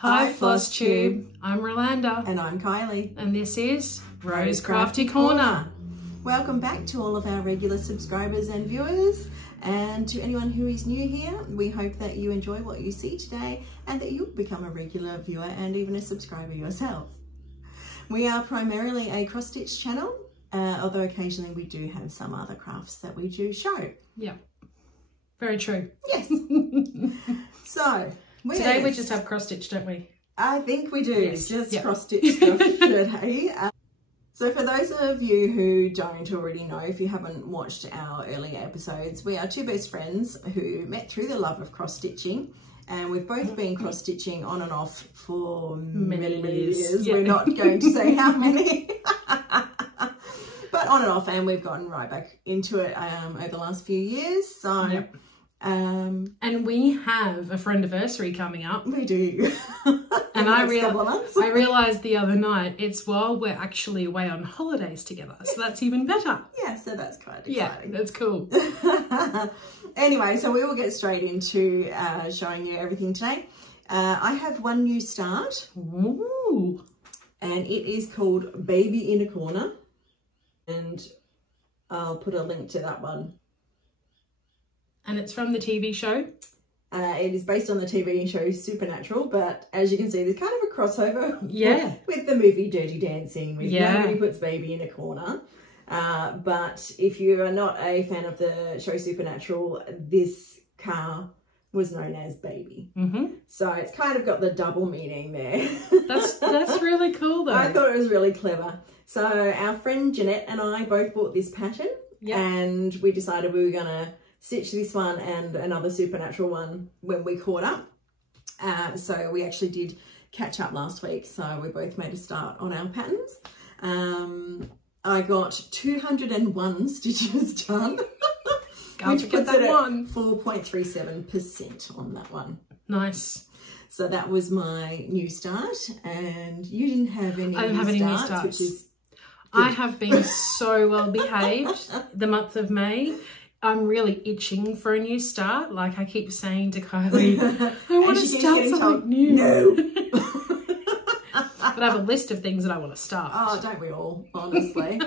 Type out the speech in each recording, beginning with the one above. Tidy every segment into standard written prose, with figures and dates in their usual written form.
Hi Flosstube, I'm Rolanda. And I'm Kylie. And this is Rose Crafty Corner. Welcome back to all of our regular subscribers and viewers. And to anyone who is new here, we hope that you enjoy what you see today and that you'll become a regular viewer and even a subscriber yourself. We are primarily a cross-stitch channel, although occasionally we do have some other crafts that we do show. Yeah, very true. Yes. So, today we just have cross-stitch, don't we? I think we do. Yes. Just cross-stitch stuff today. So for those of you who don't already know, if you haven't watched our earlier episodes, we are two best friends who met through the love of cross-stitching, and we've both been cross-stitching on and off for many years. Yeah. We're not going to say how many, but on and off, and we've gotten right back into it over the last few years. So. Yep. And we have a friendiversary coming up. We do. And I realised the other night it's while we're actually away on holidays together. So that's even better. Yeah, so that's quite exciting. Yeah, that's cool. Anyway, so we will get straight into showing you everything today. I have one new start. Ooh. And it is called Baby in a Corner. And I'll put a link to that one. And it's from the TV show? It is based on the TV show Supernatural, but as you can see, there's kind of a crossover with the movie Dirty Dancing, with nobody puts baby in a corner. But if you are not a fan of the show Supernatural, this car was known as Baby. So it's kind of got the double meaning there. That's really cool though. I thought it was really clever. So our friend Jeanette and I both bought this pattern, and we decided we were going to stitch this one and another Supernatural one when we caught up. So we actually did catch up last week, so we both made a start on our patterns. I got 201 stitches done, which puts it at 4.37% on that one. Nice. So that was my new start, and you didn't have any. I didn't have any new starts. Which is good. I have been so well behaved the month of May. I'm really itching for a new start. Like I keep saying to Kylie, I want to start something new. No. But I have a list of things that I want to start. Oh, don't we all, honestly?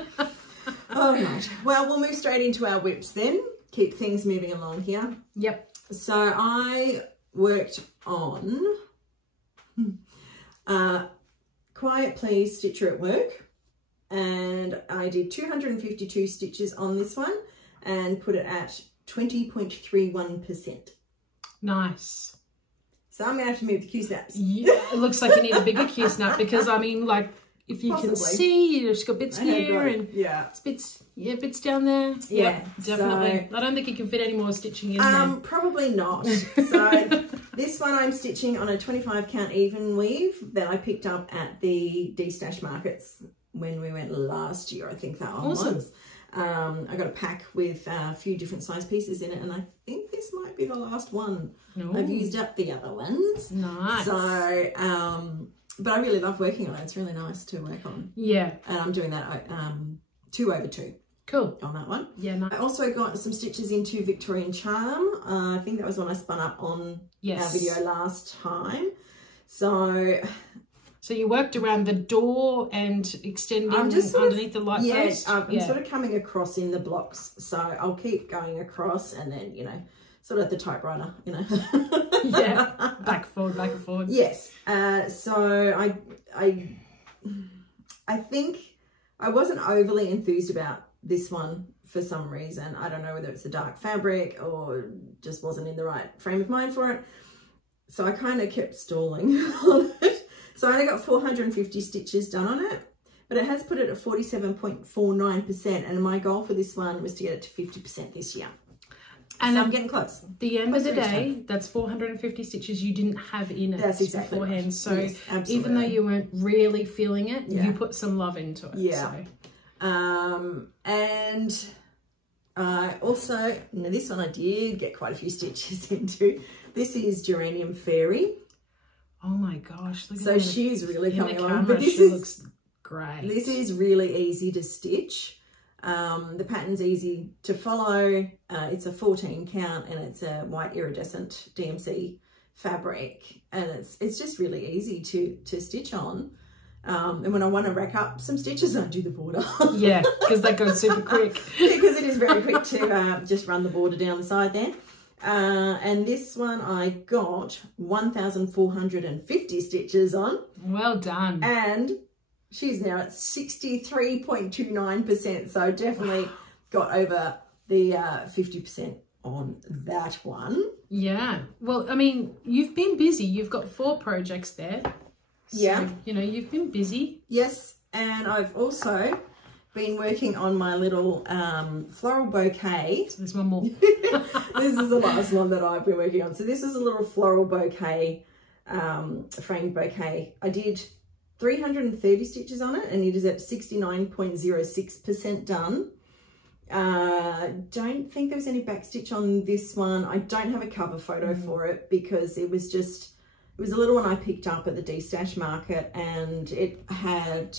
All right. Well, we'll move straight into our WIPS then. Keep things moving along here. Yep. So I worked on Quiet Please Stitcher at Work. And I did 252 stitches on this one, and put it at 20.31%. Nice. So I'm going to have to move the Q-snaps. Yeah, it looks like you need a bigger Q-snap because, I mean, like, if you can see, you've just got bits here and bits down there. Yeah, definitely. So, I don't think you can fit any more stitching in there. Probably not. So this one I'm stitching on a 25 count even weave that I picked up at the D-Stash markets when we went last year. I think that one was. I got a pack with a few different size pieces in it, and I think this might be the last one. Ooh. I've used up the other ones. Nice. So, but I really love working on it. It's really nice to work on. Yeah. And I'm doing that 2 over 2. Cool. On that one. Yeah, nice. I also got some stitches into Victorian Charm. I think that was when I spun up on our video last time. So you worked around the door and extending underneath the light post? I'm sort of coming across in the blocks. So I'll keep going across and then, you know, sort of the typewriter, you know. Yeah, back and forward. Yes. So I think I wasn't overly enthused about this one for some reason. I don't know whether it's a dark fabric or just wasn't in the right frame of mind for it. So I kind of kept stalling on it. So I only got 450 stitches done on it, but it has put it at 47.49%. And my goal for this one was to get it to 50% this year. And so I'm getting close. The end of the day, that's 450 stitches you didn't have in it beforehand. Right. So even though you weren't really feeling it, you put some love into it. Yeah. So. And also, this one I did get quite a few stitches into. This is Geranium Fairy. Oh my gosh. Look so she's really coming along. But this looks great. This is really easy to stitch. The pattern's easy to follow. It's a 14 count and it's a white iridescent DMC fabric, and it's just really easy to stitch on. And when I want to rack up some stitches, I do the border. Yeah, because that goes super quick. Because it is very quick to just run the border down the side there. And this one I got 1,450 stitches on. Well done. And she's now at 63.29%. So definitely got over the 50% on that one. Yeah. Well, I mean, you've been busy. You've got 4 projects there. So, yeah. You know, you've been busy. Yes. And I've also been working on my little floral bouquet. So there's one more. This is the last one that I've been working on. So this is a little floral bouquet, framed bouquet. I did 330 stitches on it, and it is at 69.06% done. Don't think there was any back stitch on this one. I don't have a cover photo for it because it was a little one I picked up at the D-Stash market, and it had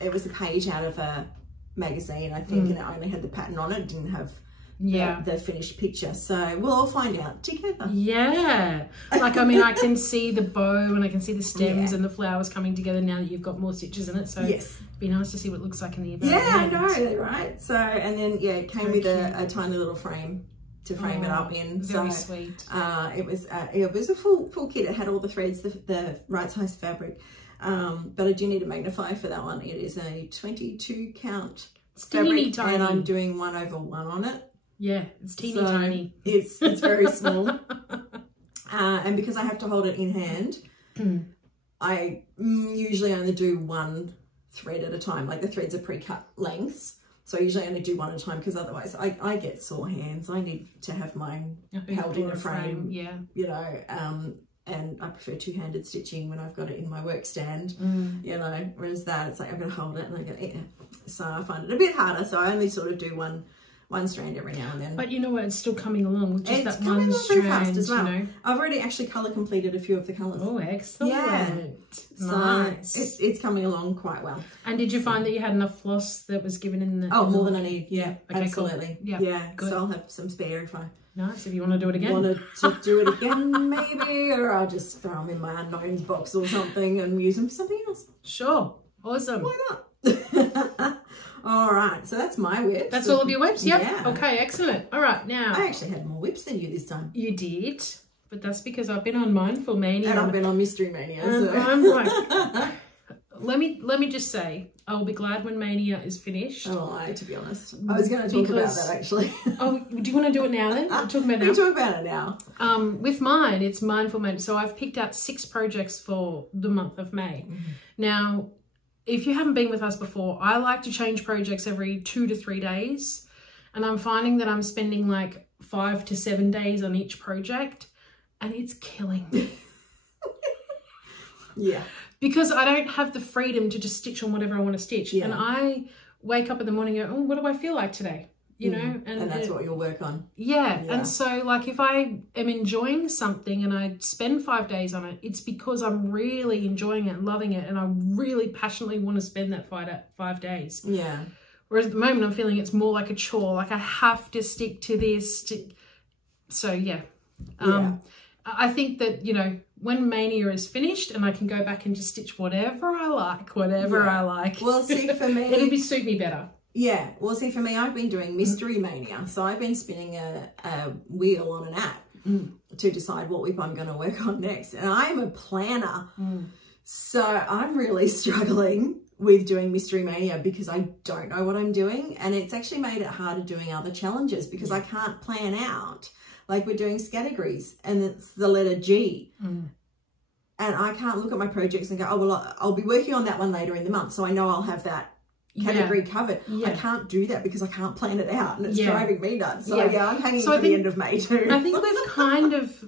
it was a page out of a magazine, I think, and it only had the pattern on it. It didn't have the finished picture. So we'll all find out together. Yeah. Like, I mean, I can see the bow and I can see the stems and the flowers coming together now that you've got more stitches in it. So yes, it'd be nice to see what it looks like in the event. Yeah, I know, right? So, and then, yeah, it came with a tiny little frame to frame it up in. Very sweet. It was a full kit. It had all the threads, the right size fabric. But I do need a magnifier for that one. It is a 22 count fabric, tiny. and I'm doing 1/1 on it. Yeah, it's teeny tiny. It's very small. And because I have to hold it in hand, I usually only do 1 thread at a time. Like, the threads are pre-cut lengths. So I usually only do 1 at a time, because otherwise I get sore hands. I need to have mine held in a frame. Yeah. You know, and I prefer two-handed stitching when I've got it in my work stand, you know, whereas that, it's like I'm going to hold it and I go, yeah. So I find it a bit harder. So I only sort of do one strand every now and then. But you know what, it's still coming along with just it's that one strand fast as well. You know? I've already actually colour completed a few of the colours. Oh, excellent. Yeah. Nice. So it's coming along quite well. And did you find that you had enough floss that was given in the... Oh, more than I need. Yeah, okay, absolutely. Cool. Yeah, good. So I'll have some spare if I... Nice, if you want to do it again. Wanted to do it again, maybe, or I'll just throw them in my unknowns box or something and use them for something else. Sure. Awesome. Why not? All right, so that's my WIPS. That's all of your WIPS? Yep. Yeah. Okay, excellent. All right, now. I actually had more WIPS than you this time. You did, but that's because I've been on Mindful Mania. And I've been on Mystery Mania. And so. I'm like, let me just say, I'll be glad when Mania is finished. Oh, to be honest. I was going to talk about that, actually. Oh, do you want to do it now then? We'll talk about it now. We'll talk about it now. With mine, it's Mindful Mania. So I've picked out 6 projects for the month of May. Now, if you haven't been with us before, I like to change projects every 2 to 3 days. And I'm finding that I'm spending like 5 to 7 days on each project. And it's killing me. Yeah. Because I don't have the freedom to just stitch on whatever I want to stitch. Yeah. And I wake up in the morning and go, oh, what do I feel like today? You know? And that's what you'll work on. Yeah. And so, like, if I am enjoying something and I spend 5 days on it, it's because I'm really enjoying it and loving it. And I really passionately want to spend that 5 days. Yeah. Whereas at the moment, I'm feeling it's more like a chore. Like, I have to stick to this. So, yeah. I think that, you know, when Mania is finished and I can go back and just stitch whatever I like, I like. Well, see, for me... It'll suit me better. Yeah. Well, see, for me, I've been doing Mystery Mania. So I've been spinning a wheel on an app to decide what WIP I'm going to work on next. And I'm a planner. So I'm really struggling with doing Mystery Mania because I don't know what I'm doing. And it's actually made it harder doing other challenges because I can't plan out. Like, we're doing categories and it's the letter G. And I can't look at my projects and go, oh, well, I'll be working on that one later in the month. So I know I'll have that category covered. I can't do that because I can't plan it out and it's driving me nuts. So yeah, I'm hanging for the end of May too. I think we've kind of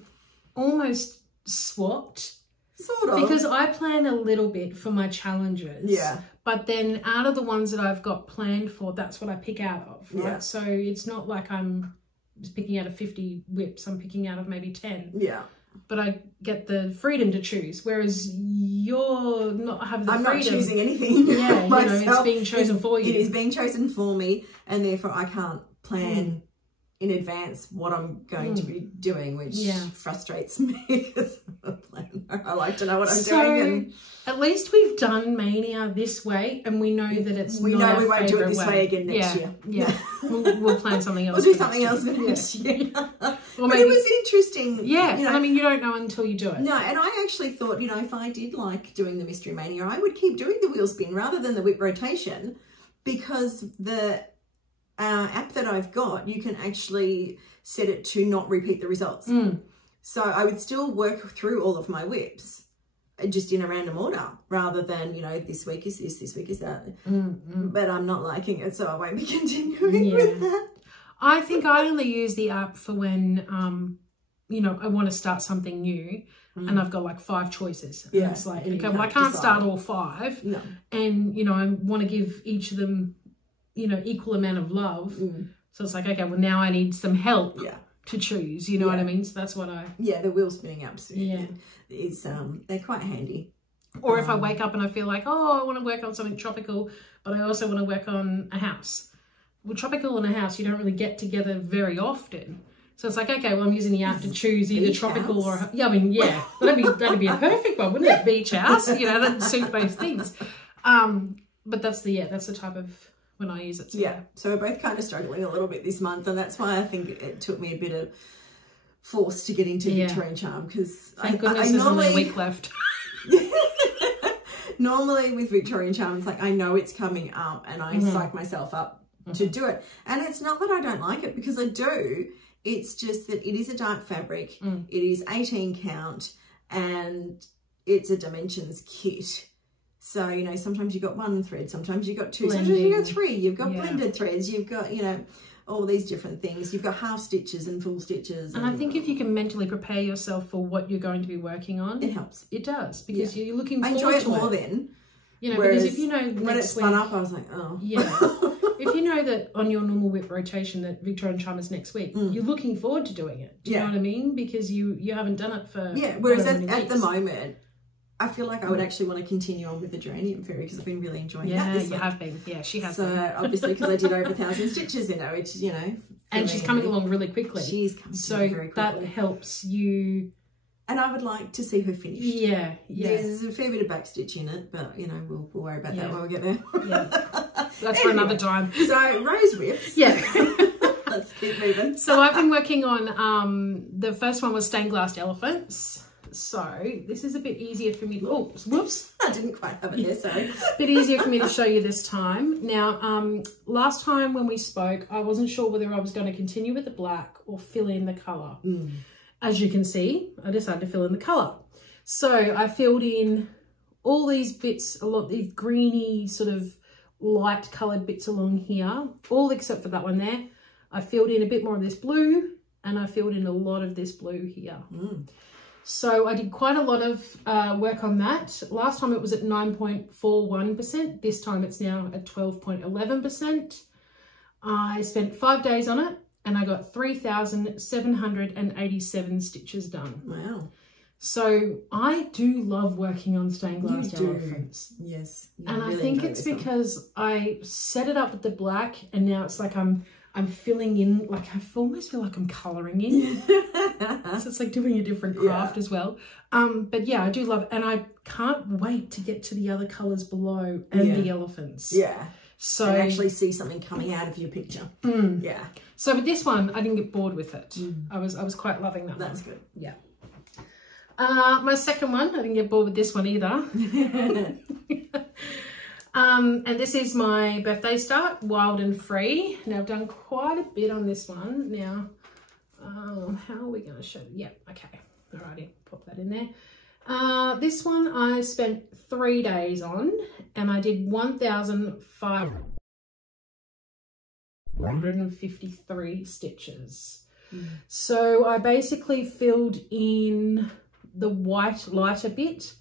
almost swapped. Sort of. Because I plan a little bit for my challenges. Yeah. But then out of the ones that I've got planned for, that's what I pick out of. Right? Yeah. So it's not like I'm just picking out of 50 WIPs. I'm picking out of maybe 10. Yeah. But I get the freedom to choose, whereas you're not having the freedom. I'm not choosing anything. Yeah, you know, it's being chosen for you. It is being chosen for me, and therefore I can't plan in advance what I'm going to be doing, which frustrates me because I like to know what I'm doing. And at least we've done Mania this way, and we know that it's we not know we won't do it this way again next year. Yeah, we'll plan something else. We'll do something else for next year. Or but maybe, it was interesting. Yeah, you know, and I mean, you don't know until you do it. No, and I actually thought, you know, if I did like doing the Mystery Mania, I would keep doing the wheel spin rather than the whip rotation, because the app that I've got, you can actually set it to not repeat the results. So I would still work through all of my whips just in a random order, rather than, you know, this week is this week is that. But I'm not liking it, so I won't be continuing with that. I think I only use the app for when you know, I want to start something new and I've got like 5 choices. And it's like, okay, well, I can't start all 5. No. And, you know, I want to give each of them, you know, equal amount of love. So it's like, okay, well, now I need some help to choose, you know what I mean? So that's what I... Yeah, the wheel spinning apps is, they're quite handy. Or if I wake up and I feel like, oh, I want to work on something tropical, but I also want to work on a house. Well, tropical and a house, you don't really get together very often. So it's like, okay, well, I'm using the app to choose either tropical or... Yeah, I mean, yeah, that'd be a perfect one, wouldn't it? Beach house, you know, that'd suit both things. But that's the type of... when I use it. So so we're both kind of struggling a little bit this month, and that's why I think it took me a bit of force to get into Victorian Charm, because thank goodness there's only a week left. Normally with Victorian Charm, it's like I know it's coming up and I psych myself up to do it, and it's not that I don't like it, because I do. It's just that it is a dark fabric, it is 18 count, and it's a dimensions kit. So, you know, sometimes you've got 1 thread, sometimes you've got 2, sometimes you've got 3, you've got blended threads, you've got, you know, all these different things. You've got half stitches and full stitches. And I think if you can mentally prepare yourself for what you're going to be working on, it helps. It does, because you're looking forward to it. I enjoy it more then. You know, because if you know when it spun up, I was like, oh. Yeah. If you know that on your normal whip rotation that Victorian Charm is next week, you're looking forward to doing it. Do you know what I mean? Because you haven't done it for... Yeah, whereas at the moment... I feel like I would actually want to continue on with the Geranium Fairy, because I've been really enjoying that. Yeah, you have been. Yeah, she has been. So obviously, because I did over 1,000 stitches in her, which, you know. And she's coming along really quickly. She's coming very quickly. So that helps you. And I would like to see her finished. Yeah. There's a fair bit of backstitch in it, but, you know, we'll worry about that when we get there. That's for another time. So, rose whips. Let's keep moving. So I've been working on, the first one was stained glass elephants. So this is a bit easier for me to, oh, whoops. I didn't quite have it there, sorry. A bit easier for me to show you this time. Now, last time when we spoke, I wasn't sure whether I was going to continue with the black or fill in the colour. As you can see, I decided to fill in the colour. So I filled in all these bits, a lot, these greeny sort of light coloured bits along here, all except for that one there. I filled in a bit more of this blue, and I filled in a lot of this blue here. So I did quite a lot of work on that. Last time it was at 9.41%. This time it's now at 12.11%. I spent 5 days on it, and I got 3,787 stitches done. Wow. So I do love working on stained glass elephants. Yes. And I think it's because I set it up with the black, and now it's like I'm filling in, like I almost feel like I'm colouring in. So it's like doing a different craft as well. But yeah, I do love it. And I can't wait to get to the other colours below and the elephants. Yeah. So and actually see something coming out of your picture. Yeah. So with this one, I didn't get bored with it. I was quite loving that one. That's good. Yeah. My second one, I didn't get bored with this one either. And this is my birthday start, Wild and Free. Now I've done quite a bit on this one. Now, how are we going to show? Yeah, okay. Alrighty, pop that in there. This one I spent 3 days on, and I did 1,553 stitches. So I basically filled in the white lighter bit,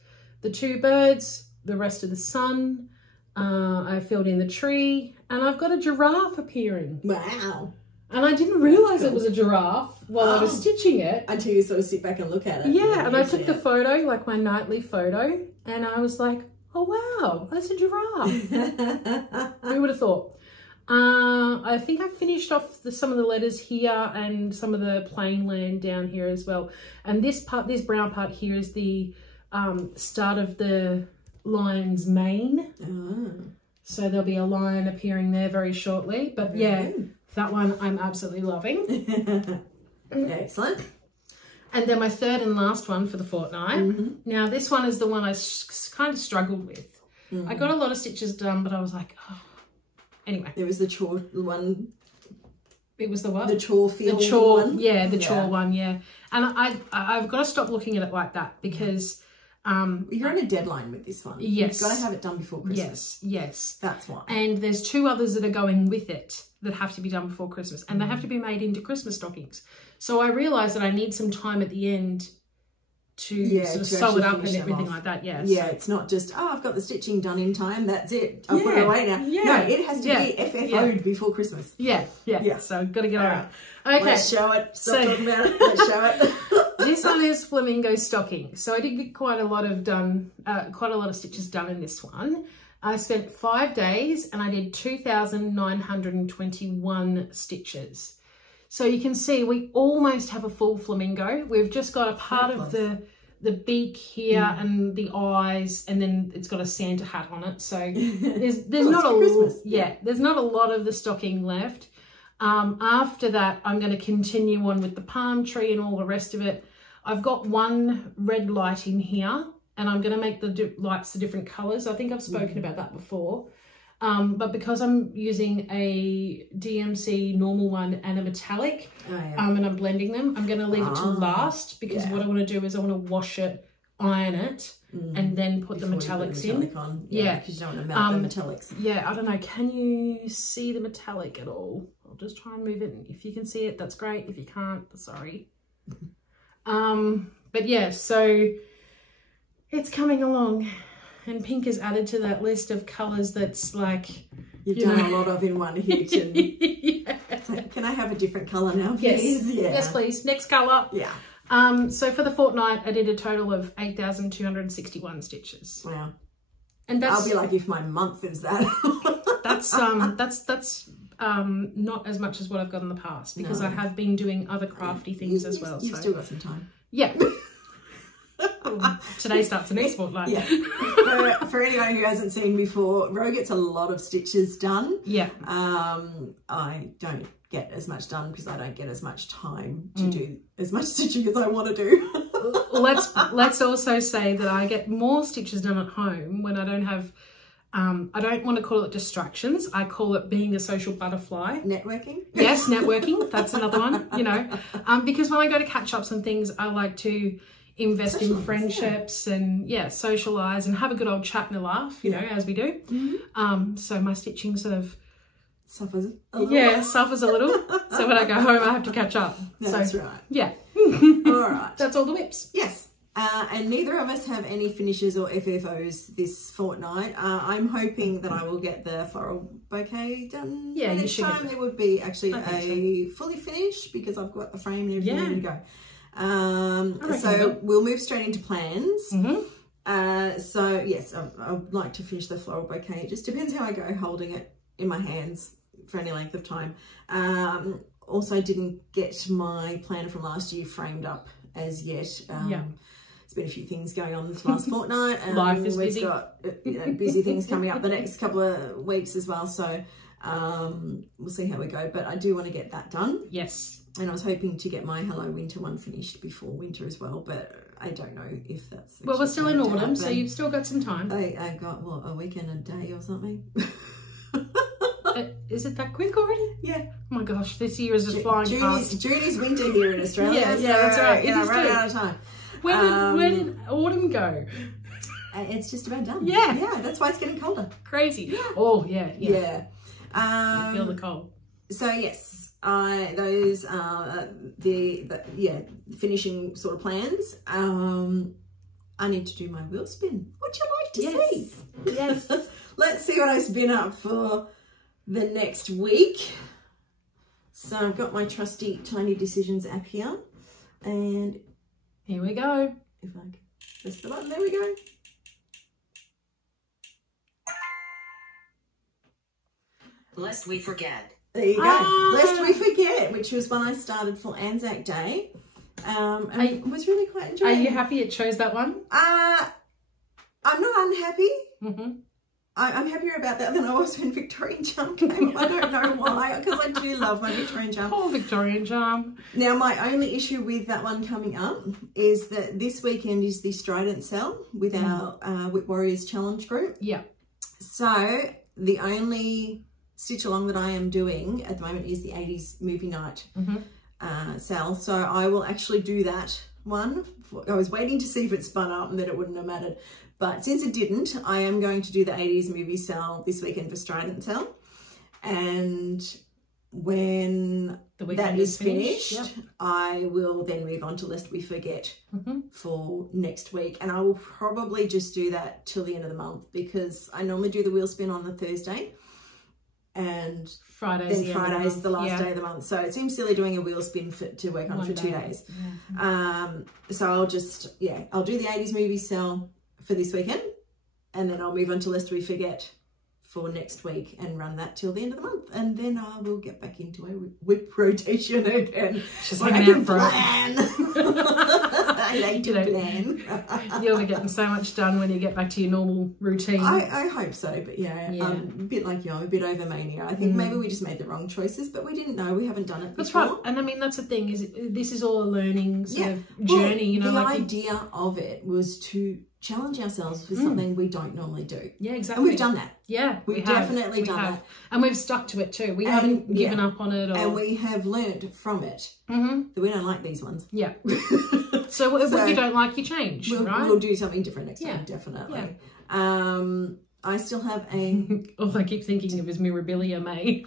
the 2 birds, the rest of the sun. I filled in the tree, and I've got a giraffe appearing. Wow. And I didn't realise it was a giraffe while I was stitching it. Until you sort of sit back and look at it. Yeah, and I took the photo, like my nightly photo, and I was like, oh wow, that's a giraffe. Who would have thought? I think I've finished off some of the letters here and some of the plain land down here as well. And this brown part here is the start of the lion's mane. Oh. So there'll be a lion appearing there very shortly. But yeah, that one I'm absolutely loving. Excellent. And then my third and last one for the fortnight. Now this one is the one I kind of struggled with. I got a lot of stitches done, but I was like, oh. Anyway. There was the chore one. It was the what? The chore field one. Yeah, the chore one, yeah. And I've got to stop looking at it like that because... you're on a deadline with this one. Yes. You've got to have it done before Christmas. Yes. That's why. And there's 2 others that are going with it that have to be done before Christmas. And they have to be made into Christmas stockings. So I realised that I need some time at the end to sort of sew it up and everything like that. Yeah, so it's not just, oh, I've got the stitching done in time, that's it, I'll put it away now. No, it has to be FFO'd before Christmas. Yeah. So got to get on it. Okay, let's show it. Stop talking about it. Let's show it. This one is flamingo stocking. So I did get quite a lot of stitches done in this one. I spent 5 days and I did 2,921 stitches. So you can see we almost have a full flamingo. We've just got a part of the beak here and the eyes, and then it's got a Santa hat on it. So there's not there's not a lot of the stocking left. After that, I'm going to continue on with the palm tree and all the rest of it. I've got one red light in here, and I'm going to make the lights the different colours. I think I've spoken about that before. But because I'm using a DMC normal one and a metallic, and I'm blending them, I'm going to leave it till last because what I want to do is I want to wash it, iron it, and then put the metallics in. On. Yeah, because you don't want to melt the metallics. Yeah, I don't know. Can you see the metallic at all? I'll just try and move it. If you can see it, that's great. If you can't, sorry. But yeah, so it's coming along. And pink is added to that list of colours that's like... You've done a lot of in one hit. And so can I have a different colour now, please? Yes, yes please. Next colour. Yeah. So for the fortnight, I did a total of 8,261 stitches. Wow. And that's... I'll be like, if my month is that. that's not as much as what I've got in the past because I have been doing other crafty things as well. You've still got some time. Yeah. Today starts the next fortnight. Yeah. For anyone who hasn't seen before, Ro gets a lot of stitches done. Yeah. I don't get as much done because I don't get as much time to do as much stitching as I want to do. Let's also say that I get more stitches done at home when I don't have I don't want to call it distractions. I call it being a social butterfly. Networking? Yes, networking. That's another one, you know. Because when I go to catch-ups and things, I like to invest in friendships and socialise and have a good old chat and a laugh, you know, as we do. So my stitching sort of suffers a little. Suffers a little. So when I go home, I have to catch up. That's right. Yeah. All right. That's all the WIPS. Yes. And neither of us have any finishes or FFOs this fortnight. I'm hoping that I will get the floral bouquet done. Yeah, next time there would be actually a fully finished because I've got the frame and everything ready to go. So we'll move straight into plans. So yes, I'd like to finish the floral bouquet. It just depends how I go holding it in my hands for any length of time. Also didn't get my planner from last year framed up as yet. There's been a few things going on this last fortnight, and life is busy. We've got busy things coming up the next couple of weeks as well. So we'll see how we go, but I do want to get that done. Yes. And I was hoping to get my Hello Winter one finished before winter as well, but I don't know if that's... Well, we're still in autumn, so you've still got some time. I got, what, a week and a day or something? Is it that quick already? Yeah. Oh my gosh, this year is just flying past. June is winter here in Australia. Yeah, that's right. Yeah, right out of time. Where did autumn go? It's just about done. Yeah. Yeah, that's why it's getting colder. Crazy. Yeah. Oh, yeah. Yeah. You feel the cold. So, yes. Those are the finishing sort of plans. I need to do my wheel spin. Would you like to see? Yes. Let's see what I spin up for the next week. So I've got my trusty Tiny Decisions app here, and here we go. If I can press the button, there we go. Lest we forget. There you go. Lest we forget, which was when I started for Anzac Day. And it was really quite enjoyable. Are you happy it chose that one? I'm not unhappy. Mm-hmm. I'm happier about that than I was when Victorian Charm came. I don't know why, because I do love my Victorian Charm. Oh, Victorian Charm. Now, my only issue with that one coming up is that this weekend is the Strident sale with our Whip Warriors Challenge group. Yeah. So the only stitch along that I am doing at the moment is the 80s movie night sale. So I will actually do that one. I was waiting to see if it spun up and then it wouldn't have mattered. But since it didn't, I am going to do the 80s movie sale this weekend for Strident sale. And when that is finished, I will then move on to Lest We Forget for next week. And I will probably just do that till the end of the month, because I normally do the wheel spin on the Thursday. And Friday's the last day of the month. So it seems silly doing a wheel spin to work on for 2 days. So I'll just, I'll do the 80s movie sale for this weekend, and then I'll move on to Lest We Forget for next week and run that till the end of the month, and then I will get back into a whip rotation again. Just like I can plan. I like to plan. You'll be getting so much done when you get back to your normal routine. I hope so, but a bit like you, I'm a bit over Mania. I think maybe we just made the wrong choices, but we didn't know. We haven't done it before. That's right, and I mean that's the thing, is this is all a learning sort of journey. You know, the idea of it was to challenge ourselves with something we don't normally do. Yeah, exactly. And we've done that. Yeah, we've definitely done that. And we've stuck to it too. We haven't given up on it. And we have learned from it that we don't like these ones. Yeah. So what you don't like, you change, right? We'll do something different next time, definitely. Yeah. I still have a... All I keep thinking of is Mirabilia May.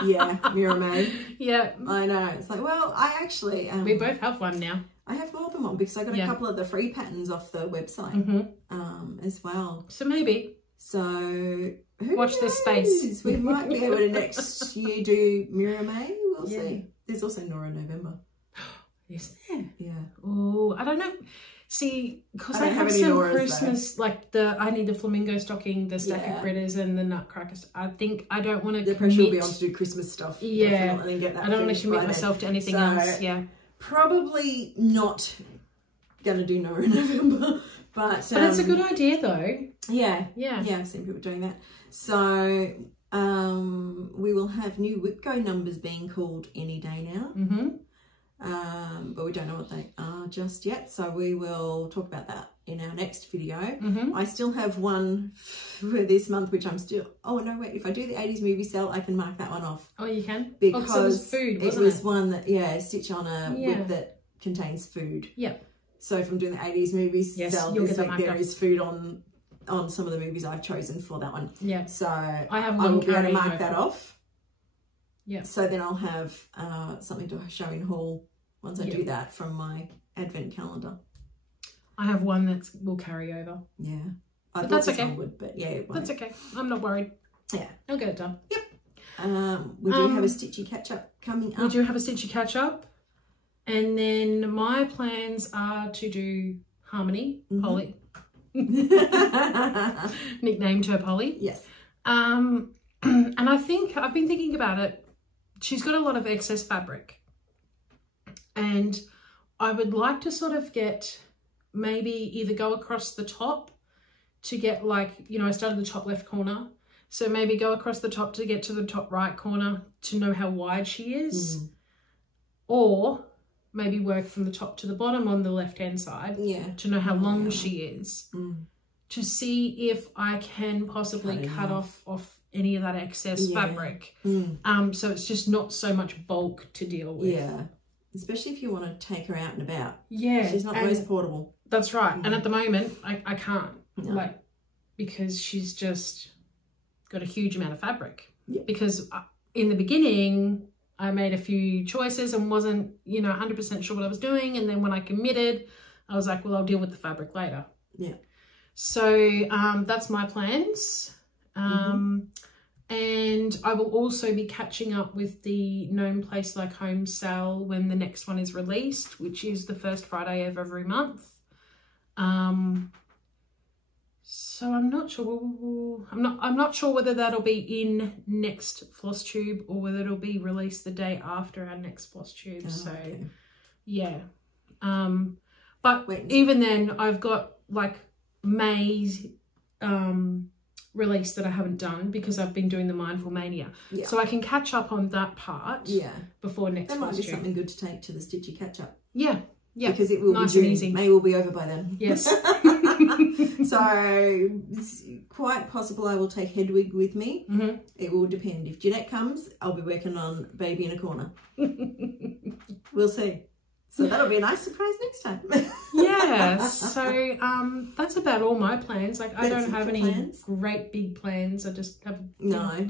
Mira May. Yeah. I know. It's like, well, I actually... we both have one now. I have more than one, because I got a couple of the free patterns off the website as well. So maybe. So watch this space. We might be able to next year do Mira May. We'll see. There's also Nora November. Is there? Yeah. Oh, I don't know. See, because I have some Noras, Christmas, like I need the flamingo stocking, the stack of critters, and the nutcrackers. I think I don't want to. The pressure will be on to do Christmas stuff. Yeah. And get that I don't want to commit myself to anything else. Yeah. Probably not gonna do Nora November, but it's a good idea though. Yeah, I've seen people doing that. So we will have new WIPGO numbers being called any day now. But we don't know what they are just yet, so we will talk about that in our next video. I still have one for this month, which I'm still... Oh, no, wait. If I do the 80s movie sale, I can mark that one off. Oh, you can? Because it was food, wasn't it? Was one that, stitch on a whip that contains food. Yeah. So if I'm doing the 80s movie sale, there is food on some of the movies I've chosen for that one. Yeah. So I will be able to mark that off. Yeah. So then I'll have something to show in haul once I do that from my advent calendar. I have one that will carry over. Yeah. But that's okay. That's okay. I'm not worried. Yeah. I'll get it done. Yep. We do have a stitchy catch up coming up. We do have a stitchy catch up. And then my plans are to do Harmony, Polly. Nicknamed her Polly. Yes. And I think I've been thinking about it. She's got a lot of excess fabric. And I would like to sort of get, maybe either go across the top to get like, you know, I started the top left corner. So maybe go across the top to get to the top right corner to know how wide she is. Or maybe work from the top to the bottom on the left-hand side to know how long she is. To see if I can possibly cut off any of that excess fabric. So it's just not so much bulk to deal with. Yeah. Especially if you want to take her out and about. Yeah. She's not always portable. That's right. And at the moment, I can't. No. Like, because she's just got a huge amount of fabric. Yeah. Because in the beginning, I made a few choices and wasn't, you know, 100% sure what I was doing. And then when I committed, I was like, well, I'll deal with the fabric later. Yeah. So that's my plans. And I will also be catching up with the Gnome Place Like Home sale when the next one is released, which is the first Friday of every month. So I'm not sure. I'm not sure whether that'll be in next Flosstube or whether it'll be released the day after our next Flosstube. Oh, so okay. yeah. But even then, I've got like May's release that I haven't done because I've been doing the Mindful Mania. Yeah. So I can catch up on that part. Yeah. Before next. That might be something good to take to the Stitchy catch up. Yeah. Yeah. Because it will nice be June. And easy. May will be over by then. Yes. So it's quite possible I will take Hedwig with me. Mm-hmm. It will depend. If Jeanette comes, I'll be working on Baby in a Corner. We'll see. So that'll be a nice surprise next time. Yeah. So that's about all my plans. Like I don't have any great big plans. I just have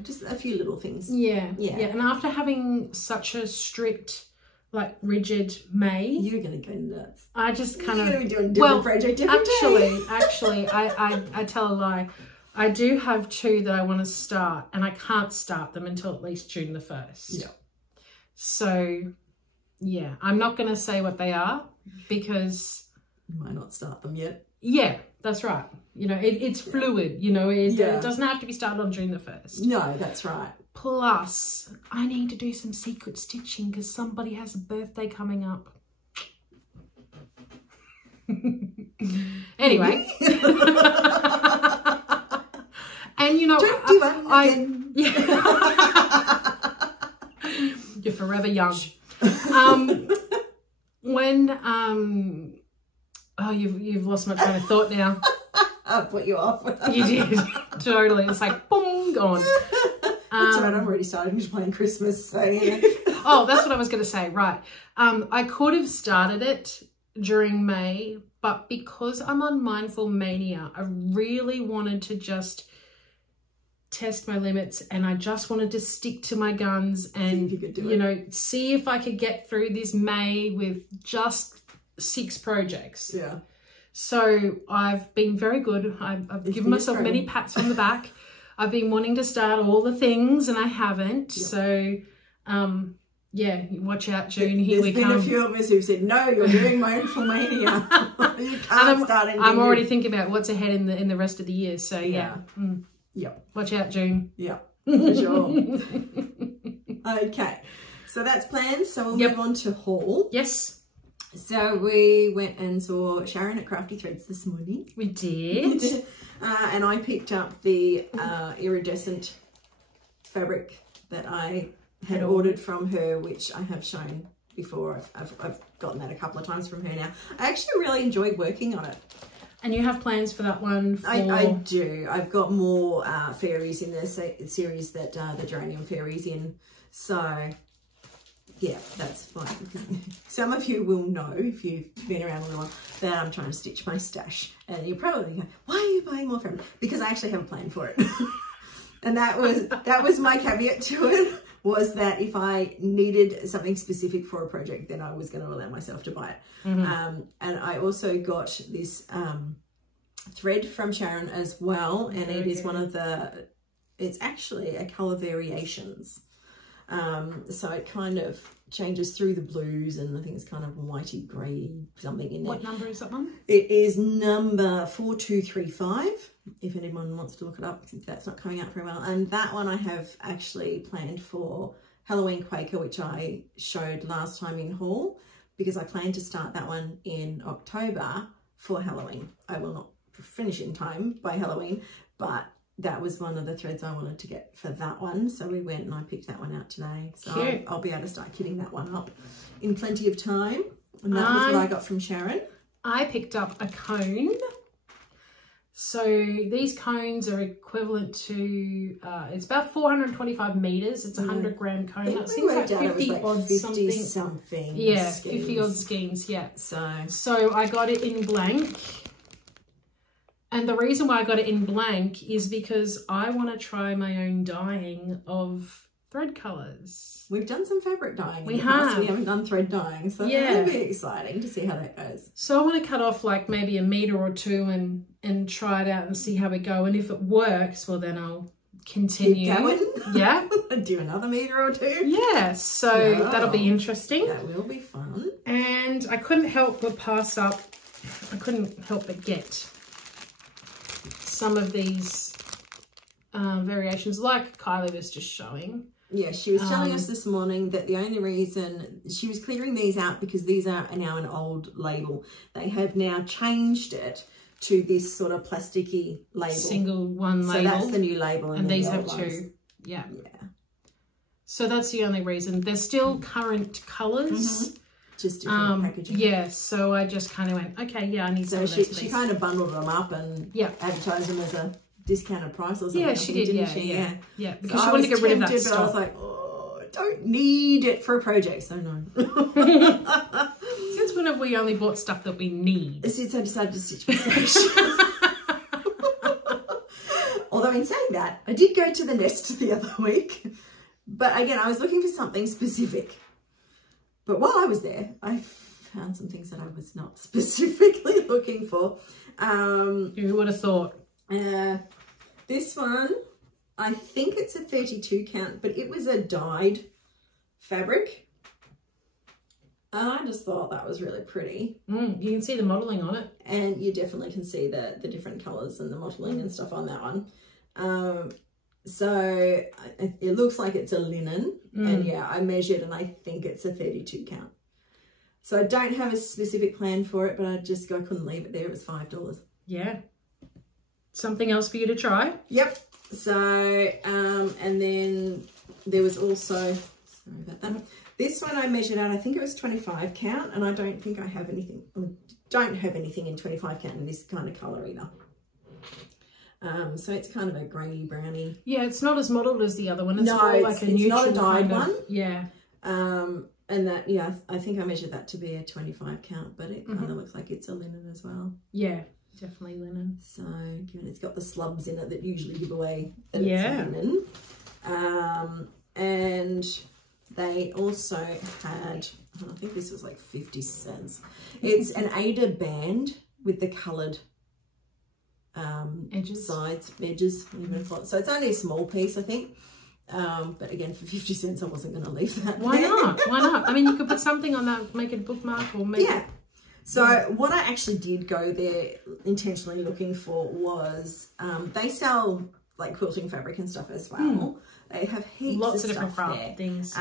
just a few little things. Yeah. Yeah. And after having such a strict, like rigid May, you're gonna go nuts. I just kind of you're gonna be doing different project every day. Actually, I tell a lie. I do have 2 that I want to start, and I can't start them until at least June the 1st. Yeah. So, yeah, I'm not going to say what they are because you might not start them yet. Yeah, that's right. You know, it's fluid. You know, it doesn't have to be started on June the 1st. No, that's right. Plus, I need to do some secret stitching because somebody has a birthday coming up. Anyway. And, you know, you're forever young. Oh, you've lost my train of thought now. I'll put you off. You did. Totally. It's like, boom, gone. That's right, I'm already starting to plan Christmas, so yeah. Oh, that's what I was going to say, right. I could have started it during May, but because I'm on Mindful Mania, I really wanted to just test my limits and I just wanted to stick to my guns and, you know, see if I could get through this May with just 6 projects. Yeah. So I've been very good. I've given myself many pats on the back. I've been wanting to start all the things and I haven't. Yep. So, yeah, watch out, June. Here we come. There's been a few of us who've said, no, you're doing Mindful Mania. You can't start anything. I'm already thinking about what's ahead in the rest of the year. So, yeah. Yep. Watch out, June. Yeah, for sure. Okay. So that's planned. So we'll move on to haul. Yes. So we went and saw Sharon at Crafty Threads this morning. We did. And I picked up the iridescent fabric that I had ordered from her, which I have shown before. I've gotten that a couple of times from her now. I actually really enjoyed working on it. And you have plans for that one? I do. I've got more fairies in the series that the Geranium Fairies in. So, yeah, that's fine. Some of you will know, if you've been around a little while, that I'm trying to stitch my stash. And you're probably going, why are you buying more fabric? Because I actually have a plan for it. And that was my caveat to it, was that if I needed something specific for a project, then I was going to allow myself to buy it. Mm-hmm. And I also got this thread from Sharon as well, and it is one of it's actually a colour variations. So it kind of changes through the blues, and I think it's kind of whitey grey something in there. What number is that one? It is number 4235, if anyone wants to look it up, since that's not coming out very well. And that one I have actually planned for Halloween Quaker, which I showed last time in haul, because I plan to start that one in October for Halloween. I will not finish in time by Halloween, but that was one of the threads I wanted to get for that one. So we went and I picked that one out today. So I'll be able to start kitting that one up in plenty of time. And that was what I got from Sharon. I picked up a cone. So these cones are equivalent to, it's about 425 meters. It's a 100-gram cone. It seems like 50 odd something. Yeah, schemes. 50 odd schemes, yeah. So I got it in blank. And the reason why I got it in blank is because I want to try my own dyeing of thread colours. We've done some fabric dyeing. We have. We haven't done thread dyeing, so it'll be exciting to see how that goes. So I want to cut off like maybe a metre or 2 and try it out and see how it goes. And if it works, well then I'll continue. Keep going. Yeah. Do another metre or 2. Yeah, so that'll be interesting. That will be fun. And I couldn't help but get some of these variations, like Kylie was just showing. Yeah, she was telling us this morning that the only reason she was clearing these out because these are now an old label. They have now changed it to this sort of plasticky label. Single one label. So that's the new label. And these have ones. two. Yeah. Yeah. So that's the only reason. They're still current colours. Just different packaging. Yeah, so I just kind of went, okay, yeah, I need some of these. She kind of bundled them up and advertised them as a discounted price or something. Yeah, she did, didn't she? Yeah, because she wanted to get rid of that stuff. But I was like, oh, I don't need it for a project, so no. Since when have we only bought stuff that we need? Since I decided to stitch my stitch. Although in saying that, I did go to the Nest the other week. But again, I was looking for something specific. But while I was there, I found some things that I was not specifically looking for. Who would have thought? This one, I think it's a 32 count, but it was a dyed fabric. And I just thought that was really pretty. You can see the modelling on it. And you definitely can see the different colours and the modelling and stuff on that one. So it looks like it's a linen. And yeah, I measured and I think it's a 32 count. So I don't have a specific plan for it, but I couldn't leave it there. It was $5. Yeah. Something else for you to try. Yep. So, and then there was also, sorry about that. This one I measured out, I think it was 25 count, and I don't think I have anything, don't have anything in 25 count in this kind of colour either. So it's kind of a grey browny. Yeah, it's not as modelled as the other one. It's no, more like it's not a dyed one. Yeah. And that, yeah, I think I measured that to be a 25 count, but it kind of looks like it's a linen as well. Yeah, definitely linen. So, given it's got the slubs in it that usually give away that it's linen. And they also had, I think this was like 50 cents. It's an Ada band with the coloured edges, sides, edges. So it's only a small piece, I think. But again, for 50 cents, I wasn't going to leave that. Why not? Why not? I mean, you could put something on that, make it a bookmark or make it... So what I actually did go there intentionally looking for was, they sell like quilting fabric and stuff as well. They have heaps lots of different stuff there. things.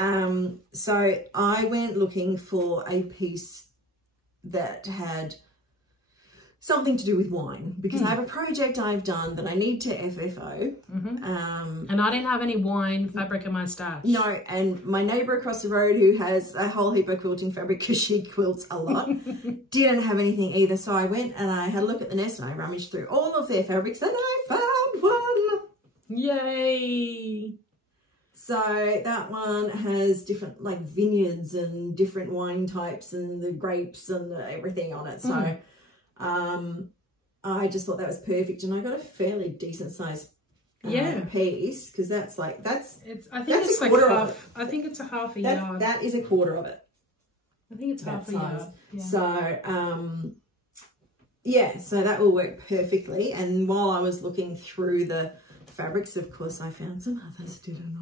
So I went looking for a piece that had something to do with wine, because I have a project I've done that I need to FFO. And I didn't have any wine fabric in my stash. No, and my neighbour across the road, who has a whole heap of quilting fabric because she quilts a lot, didn't have anything either. So I went and I had a look at the Nest and I rummaged through all of their fabrics and I found one. Yay! So that one has different like vineyards and different wine types and the grapes and everything on it. So I just thought that was perfect, and I got a fairly decent size piece, because that's like I think it's like half. I think it's a half a yard. That is a quarter of it. I think it's half a yard. Yeah. So yeah, so that will work perfectly. And while I was looking through the fabrics, of course, I found some others, didn't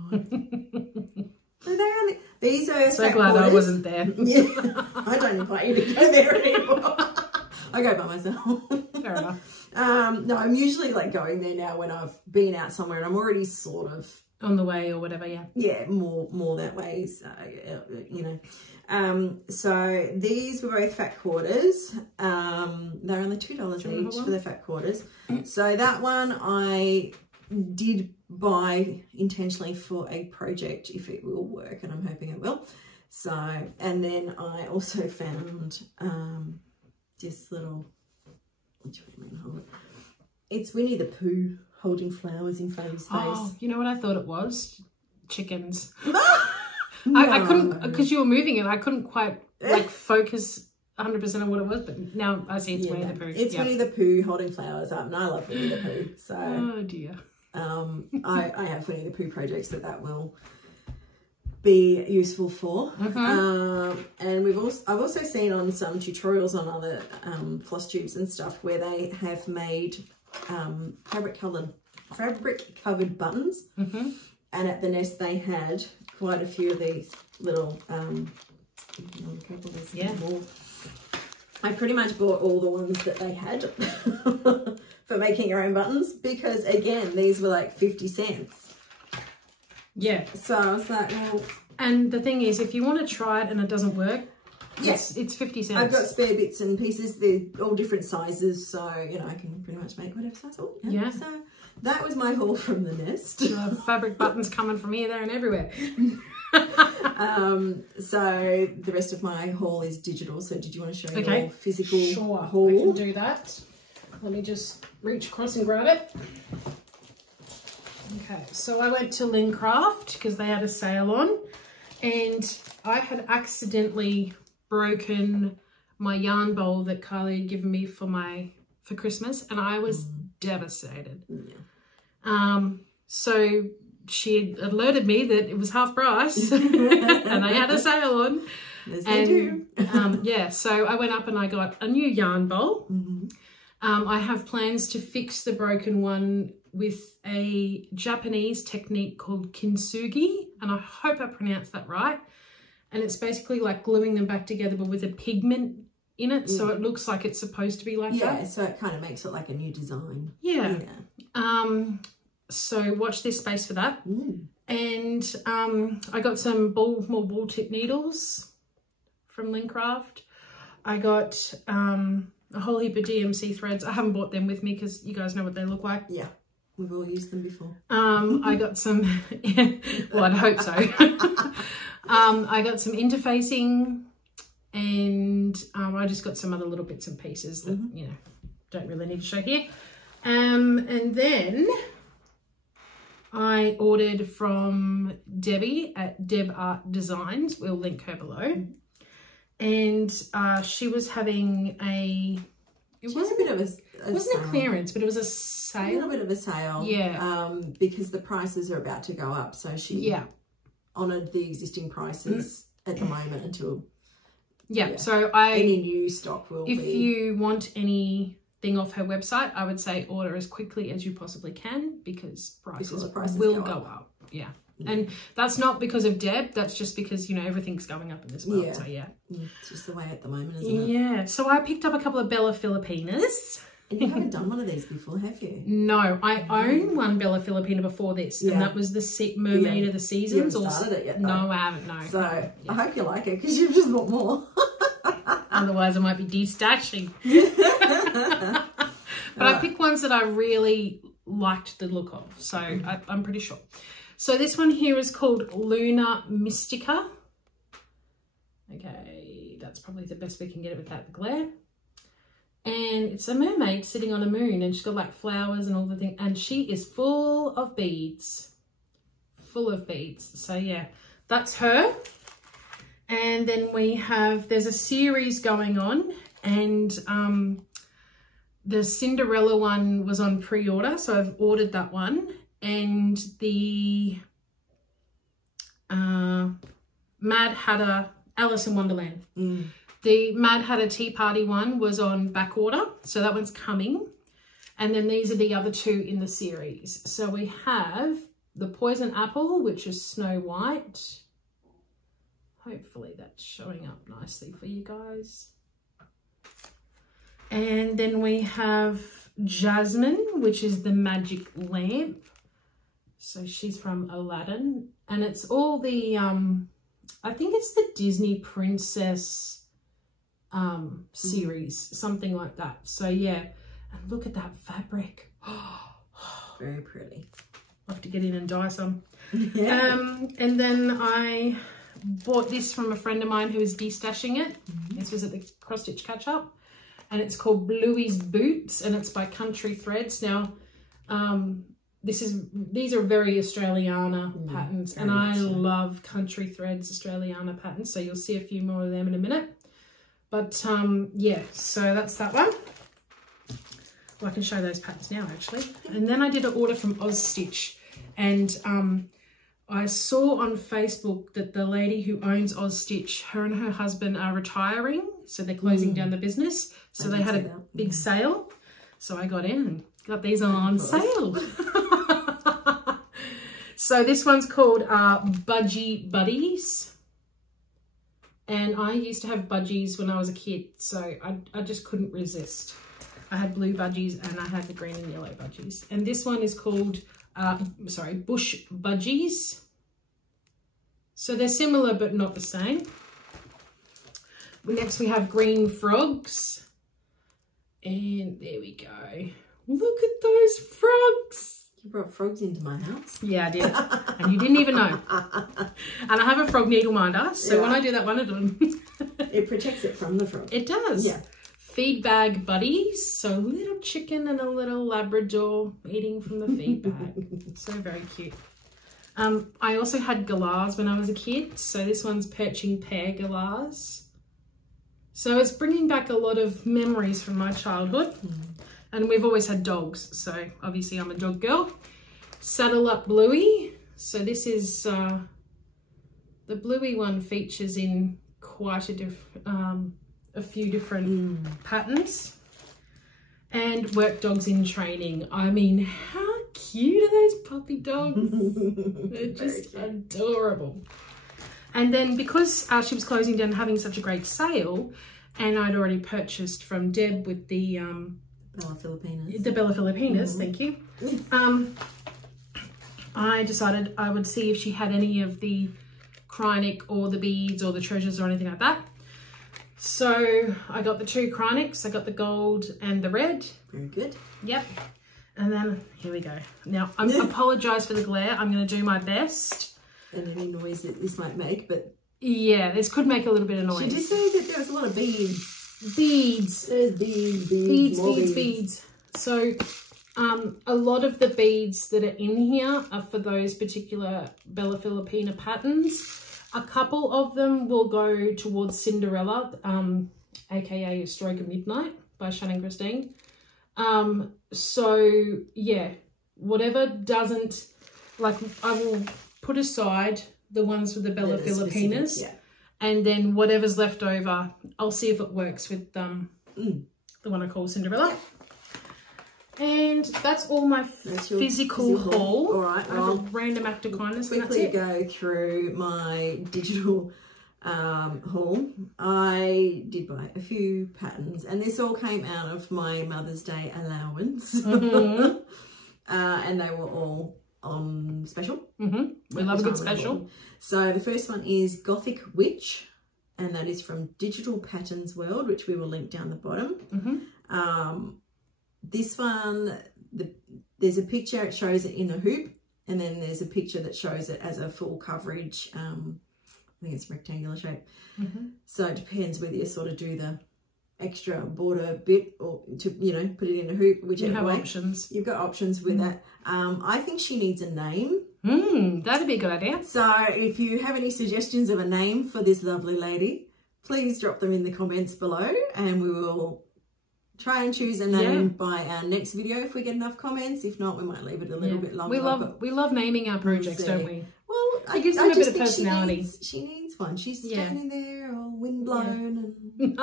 I? These are so glad quarters. I wasn't there. Yeah, I don't invite you to go there anymore. I go by myself. Fair enough. No, I'm usually like going there now when I've been out somewhere and I'm already sort of on the way or whatever. Yeah, more that way. So you know, so these were both fat quarters. They're only $2 each for the fat quarters. So that one I did buy intentionally for a project, if it will work, and I'm hoping it will. So, and then I also found this little, it's Winnie the Pooh holding flowers in front of his face. Oh, you know what I thought it was? Chickens. No. I couldn't, because you were moving it, I couldn't quite like focus 100% on what it was, but now I see it's Winnie the Pooh. It's Winnie the Pooh holding flowers up, and I love Winnie the Pooh. So, oh dear. I have Winnie the Pooh projects that will be useful for. And I've also seen on some tutorials on other Flosstubes and stuff where they have made fabric covered buttons. And at the Nest they had quite a few of these little I pretty much bought all the ones that they had for making your own buttons, because again, these were like 50 cents. Yeah. So I was like, well. And the thing is, if you want to try it and it doesn't work, yes, it's 50 cents. I've got spare bits and pieces. They're all different sizes, so you know I can pretty much make whatever size I want. Yeah. So that was my haul from the nest. Fabric buttons coming from here, there, and everywhere. So the rest of my haul is digital. So did you want to show your physical Sure, haul? I can do that. Let me just reach across and grab it. Okay, so I went to Lincraft because they had a sale on, and I had accidentally broken my yarn bowl that Kylie had given me for Christmas, and I was devastated. Yeah. So she had alerted me that it was half price and they had a sale on. Yes, they do. Yeah, so I went up and I got a new yarn bowl. I have plans to fix the broken one with a Japanese technique called kintsugi, and I hope I pronounced that right. And it's basically like gluing them back together but with a pigment in it, so it looks like it's supposed to be like that. Yeah, so it kind of makes it like a new design. Yeah. So watch this space for that. And I got some more ball tip needles from Lincraft. I got a whole heap of DMC threads. I haven't bought them with me because you guys know what they look like. Yeah, we've all used them before. I got some, well, I'd hope so. I got some interfacing, and I just got some other little bits and pieces that, you know, don't really need to show here. And then I ordered from Debbie at Deb Art Designs. We'll link her below. And she was having it was a bit of a wasn't a clearance, but it was a sale. A little bit of a sale. Yeah. Because the prices are about to go up. So she honoured the existing prices at the moment until so any new stock will if you want anything off her website, I would say order as quickly as you possibly can because prices will go up. Yeah. And that's not because of Deb, that's just because, you know, everything's going up in this world. So it's just the way at the moment, isn't it? Yeah. So I picked up a couple of Bella Filipinas. And you haven't done one of these before, have you? No, I own one Bella Filipina before this, and that was the Mermaid of the Seasons. You haven't started it yet, though. No, I haven't, no. So I hope you like it because you've just bought more. Otherwise I might be destashing. But I picked ones that I really liked the look of, so I'm pretty sure. So this one here is called Luna Mystica. Okay, that's probably the best we can get it without the glare. And it's a mermaid sitting on a moon, and she's got like flowers and all the things, and she is full of beads. Full of beads. So yeah, that's her. And then there's a series going on, and the Cinderella one was on pre-order, so I've ordered that one. And the Mad Hatter Alice in Wonderland. The Mad Hatter Tea Party one was on back order, so that one's coming. And then these are the other two in the series. So we have the Poison Apple, which is Snow White. Hopefully that's showing up nicely for you guys. And then we have Jasmine, which is the Magic Lamp. So she's from Aladdin, and it's all the, I think it's the Disney Princess series, something like that. So yeah, and look at that fabric. Very pretty. I'll have to get in and dye some. Yeah. And then I bought this from a friend of mine who was destashing it. This was at the Cross Stitch Catch Up, and it's called Bluey's Boots, and it's by Country Threads. Now, these are very Australiana patterns, and I love Country Threads Australiana patterns, so you'll see a few more of them in a minute. But yeah, so that's that one. Well, I can show those patterns now actually. And then I did an order from Oz Stitch, and I saw on Facebook that the lady who owns Oz Stitch, her and her husband are retiring, so they're closing down the business. So they had a big sale, so I got in and got these on sale. So this one's called Budgie Buddies, and I used to have budgies when I was a kid, so I just couldn't resist. I had blue budgies and I had the green and yellow budgies. And this one is called, Bush Budgies. So they're similar but not the same. Next we have green frogs. And there we go. Look at those frogs. You brought frogs into my house. Yeah, I did. And you didn't even know. And I have a frog needle minder. So when I do that one, it protects it from the frog. It does. Yeah. Feed bag buddies. So a little chicken and a little Labrador eating from the feed bag. So very cute. I also had galahs when I was a kid. So this one's perching pear galahs. So it's bringing back a lot of memories from my childhood. And we've always had dogs. So obviously I'm a dog girl. Saddle Up Bluey. So this is, the Bluey one features in quite a few different patterns. And Work Dogs in Training. I mean, how cute are those puppy dogs? They're just adorable. And then because she was closing down and having such a great sale, and I'd already purchased from Deb with the Bella Filipinas. The Bella Filipinas, thank you. I decided I would see if she had any of the Krynic or the beads or the treasures or anything like that. So I got the 2 Krynics. I got the gold and the red. Very good. Yep. And then here we go. Now I apologise for the glare. I'm going to do my best. And any noise that this might make, but yeah, this could make a little bit of noise. She did say that there was a lot of beads. Beads. There's beads. So a lot of the beads that are in here are for those particular Bella Filipina patterns. A couple of them will go towards Cinderella, aka A Stroke of Midnight by Shannon Christine. So yeah, whatever doesn't, like, I will put aside the ones with the Bella Filipinas, and then whatever's left over, I'll see if it works with the one I call Cinderella. And that's all my physical haul. All right, I have a random act of kindness. Quickly go through my digital haul. I did buy a few patterns, and this all came out of my Mother's Day allowance. And they were all on special. We love a good special. So the first one is Gothic Witch, and that is from Digital Patterns World, which we will link down the bottom. This one, there's a picture, it shows it in the hoop, and then there's a picture that shows it as a full coverage. I think it's rectangular shape. So it depends whether you sort of do the extra border bit or to, you know, put it in a hoop, whichever way. Options. You've got options with that. I think she needs a name. That'd be a good idea. So if you have any suggestions of a name for this lovely lady, please drop them in the comments below, and we will try and choose a name by our next video if we get enough comments. If not, we might leave it a little bit longer. We love naming our projects, don't we? Well, it gives them a bit of personality. She needs one. She's stuck in there all windblown and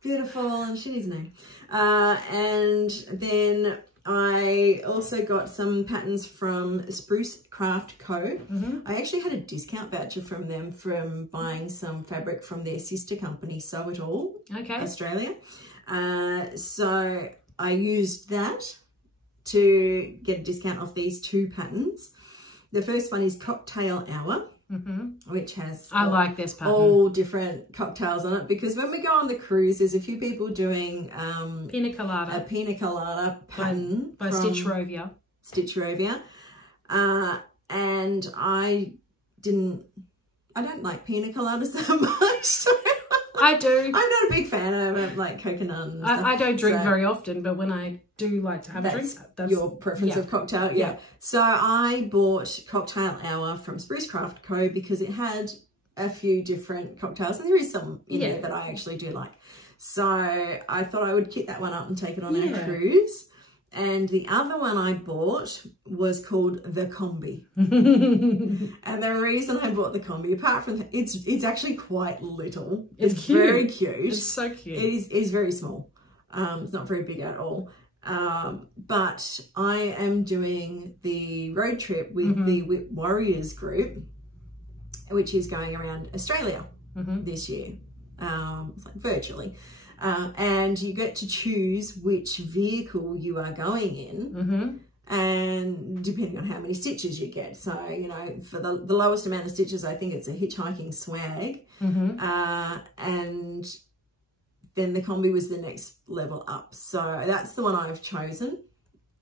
beautiful, and she needs a name. And then I also got some patterns from Spruce Craft Co. I actually had a discount voucher from them from buying some fabric from their sister company, Sew It All, Australia. So I used that to get a discount off these 2 patterns. The first one is Cocktail Hour, which has I like this pattern. All different cocktails on it, because when we go on the cruise, there's a few people doing Pina Colada. A Pina Colada pattern by Stitch Rovia. And I don't like Pina Coladas so much. I do. I'm not a big fan of it, like coconut and stuff. I don't drink very often, but when I do like to have a drink, that's your preference of cocktail. So I bought Cocktail Hour from Spruce Craft Co. because it had a few different cocktails, and there is some in there that I actually do like. So I thought I would kit that one up and take it on our cruise. And the other one I bought was called the Combi. And the reason I bought the Combi, apart from it's actually quite little. It's cute. Very cute. It's so cute. It is very small. It's not very big at all. But I am doing the road trip with the WIP Warriors group, which is going around Australia this year, it's like virtually. And you get to choose which vehicle you are going in, and depending on how many stitches you get. So, you know, for the lowest amount of stitches, I think it's a hitchhiking swag. And then the combi was the next level up. So that's the one I've chosen.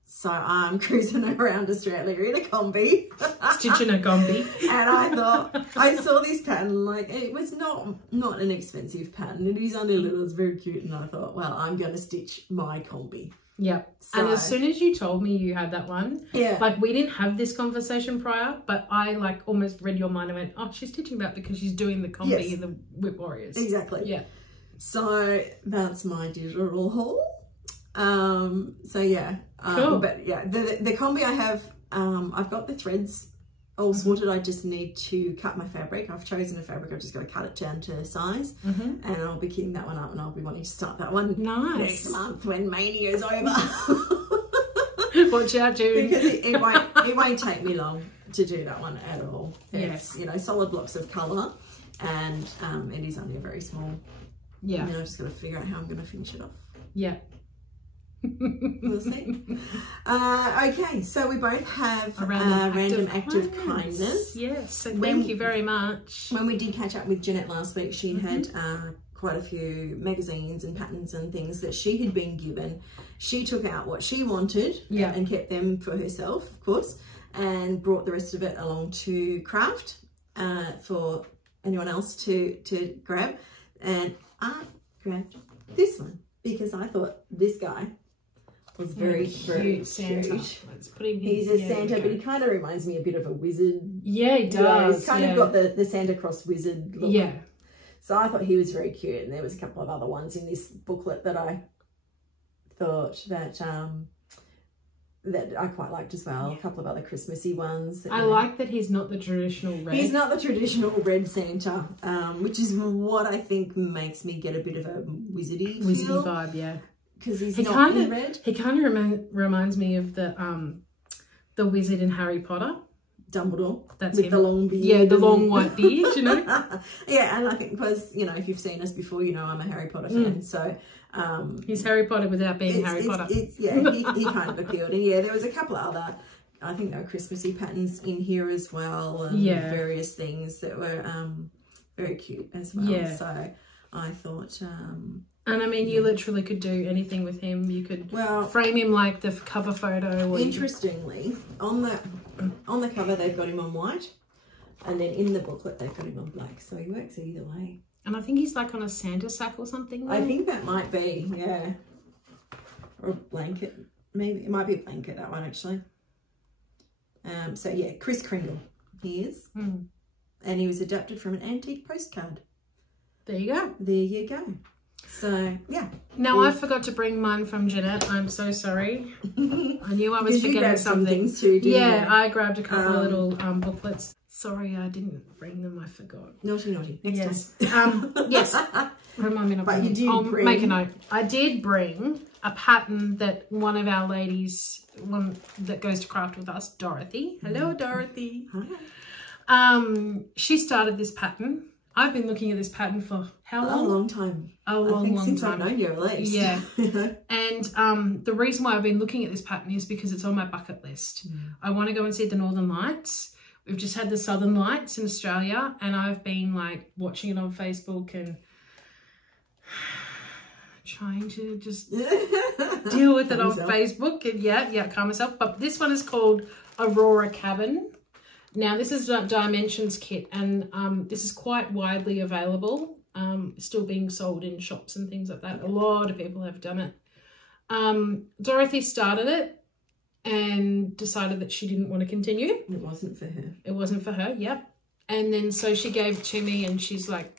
So I'm cruising around Australia in a combi. Stitching a combi. And I thought, I saw this pattern, like, it was not an expensive pattern. It is only little, it's very cute. And I thought, well, I'm going to stitch my combi. Yep. So, and as soon as you told me you had that one, like, we didn't have this conversation prior, but I like almost read your mind and went, oh, she's stitching that because she's doing the combi in the Whip Warriors. Exactly. Yeah. So that's my digital haul. So yeah, cool. But yeah, the combi I have, I've got the threads all sorted. I just need to cut my fabric. I've chosen a fabric. I've just got to cut it down to size, and I'll be kitting that one up, and I'll be wanting to start that one next month when Mania is over. Watch out, June. Because it won't take me long to do that one at all. It's, you know, solid blocks of colour, and it is only a very small. Yeah. And then I've just got to figure out how I'm going to finish it off. Yeah. We'll see. Okay, so we both have a random act of kindness. Yes, so thank you very much. When we did catch up with Jeanette last week, she had quite a few magazines and patterns and things that she had been given. She took out what she wanted and kept them for herself, of course, and brought the rest of it along to craft for anyone else to grab. And I grabbed this one because I thought this guy was very cute. Santa. Let's put him He's a Santa, but he kind of reminds me a bit of a wizard. Yeah, he does. You know, he's kind of got the Santa Cross wizard look. Yeah. So I thought he was very cute, and there was a couple of other ones in this booklet that I thought that I quite liked as well. A couple of other Christmassy ones. I like that he's not the traditional red. He's not the traditional red Santa, which is what I think makes me get a bit of a wizardy vibe, yeah. Because he's not in red. He kind of reminds me of the wizard in Harry Potter. Dumbledore. That's with him. The long beard. Yeah, the long white beard, you know. Yeah, and I think because, you know, if you've seen us before, you know I'm a Harry Potter fan. So he's Harry Potter without being Harry Potter. Yeah, he kind of appealed. And yeah, there was a couple of other, I think there were Christmassy patterns in here as well, and various things that were very cute as well. Yeah. So I thought and I mean, you literally could do anything with him. You could frame him like the cover photo. Or interestingly, on the cover they've got him on white, and then in the booklet they've got him on black. So he works either way. And I think he's like on a Santa sack or something. I think that might be, yeah, or a blanket. Maybe it might be a blanket. That one actually. So yeah, Kris Kringle he is, and he was adapted from an antique postcard. There you go. There you go. So, yeah. Now, I forgot to bring mine from Jeanette. I'm so sorry. I knew I was forgetting something. Too, didn't you? I grabbed a couple of little booklets. Sorry, I didn't bring them. I forgot. Naughty. Next time. Yes. Remind me not to bring. I'll make a note. I did bring a pattern that one of our ladies, one that goes to craft with us, Dorothy. Hello, Dorothy. Hi. She started this pattern. I've been looking at this pattern for how long? A long time. A long since time. I've known you at least. Yeah. And the reason why I've been looking at this pattern is because it's on my bucket list. I want to go and see the Northern Lights. We've just had the Southern Lights in Australia, and I've been like watching it on Facebook and trying to just deal with it on Facebook and calm myself. But this one is called Aurora Cabin. Now, this is a Dimensions kit, and this is quite widely available, still being sold in shops and things like that. A lot of people have done it. Dorothy started it and decided that she didn't want to continue. It wasn't for her. It wasn't for her, yep. And then so she gave it to me, and she's like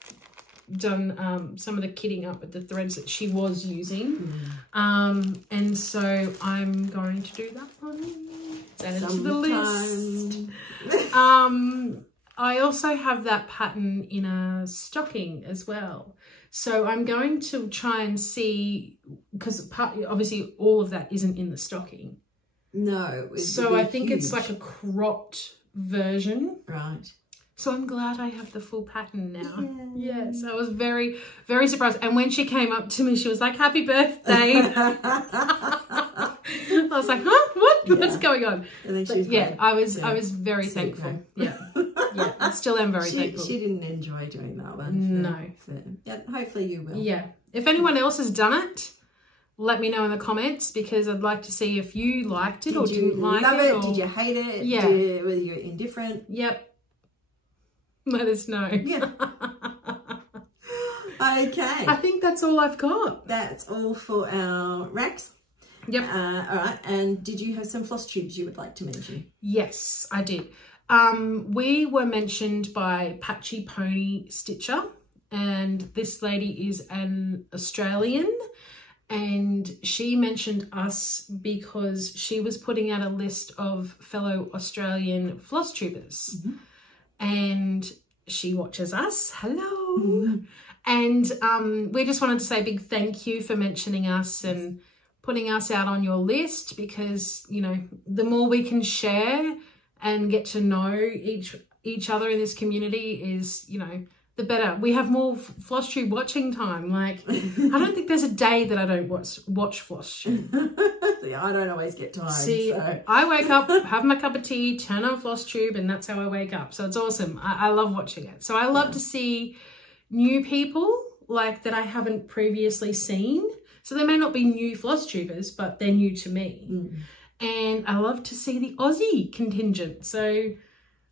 done some of the kitting up with the threads that she was using. And so I'm going to do that one. Add it to the list. I also have that pattern in a stocking as well. So I'm going to try and see, because obviously all of that isn't in the stocking. No. So I think it's like a cropped version. Right. So I'm glad I have the full pattern now. Yes, I was very, very surprised. And when she came up to me, she was like, happy birthday. I was like, huh? What? Yeah. What's going on? And then she was I was very thankful. Yeah. Yeah, I still am very thankful. She didn't enjoy doing that one. No. Yeah, hopefully you will. Yeah. If anyone else has done it, let me know in the comments, because I'd like to see if you liked it or didn't like it. Did you love it? Did you hate it? Yeah. Were you indifferent? Yep. Let us know. Yeah. Okay. I think that's all I've got. That's all for our racks. Yep. All right. And did you have some floss tubes you would like to mention? Yes, I did. We were mentioned by Patchy Pony Stitcher, and this lady is an Australian, and she mentioned us because she was putting out a list of fellow Australian floss tubers. And she watches us. Hello. And we just wanted to say a big thank you for mentioning us and putting us out on your list, because, you know, the more we can share and get to know each other in this community is, you know, the better. We have more floss tube watching time. Like, I don't think there's a day that I don't watch floss tube. Yeah, I don't always get time. See, so. I wake up, have my cup of tea, turn on floss tube, and that's how I wake up. So it's awesome. I love watching it. So I love to see new people like that I haven't previously seen. So they may not be new floss tubers, but they're new to me. And I love to see the Aussie contingent. So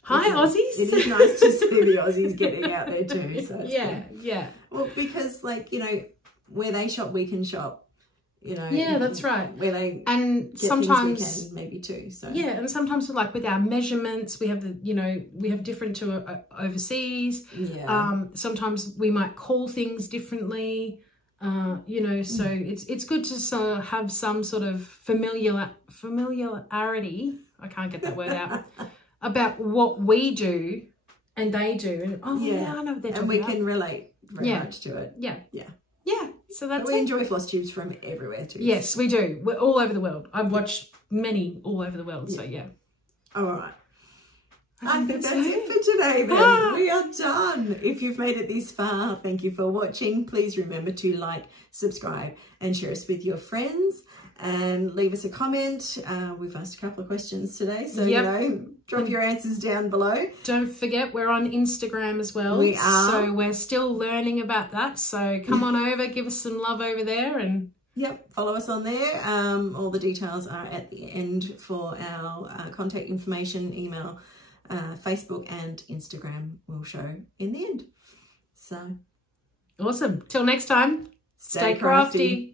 hi, Aussies. It is nice to see the Aussies getting out there too. So yeah. Well, because, like, you know, where they shop, we can shop. You know, yeah, that's right. Where they and sometimes we can, maybe too. So yeah, and sometimes like with our measurements, we have we have different to overseas. Yeah. Sometimes we might call things differently. You know, so it's good to sort of have some sort of familiarity. I can't get that word out about what we do and they do. And I know what they're talking about. And we can relate very much to it. Yeah. So that's we enjoy floss tubes from everywhere too. Yes, we do. We're all over the world. I've watched many all over the world. So yeah. All right. I think that's it for today then. We are done. If you've made it this far, thank you for watching. Please remember to like, subscribe and share us with your friends, and leave us a comment. We've asked a couple of questions today, so you know, drop your answers down below. Don't forget, we're on Instagram as well. We are. So we're still learning about that. So come on over, give us some love over there, and follow us on there. All the details are at the end for our contact information, email, Facebook and Instagram will show in the end. So awesome. Till next time, stay crafty.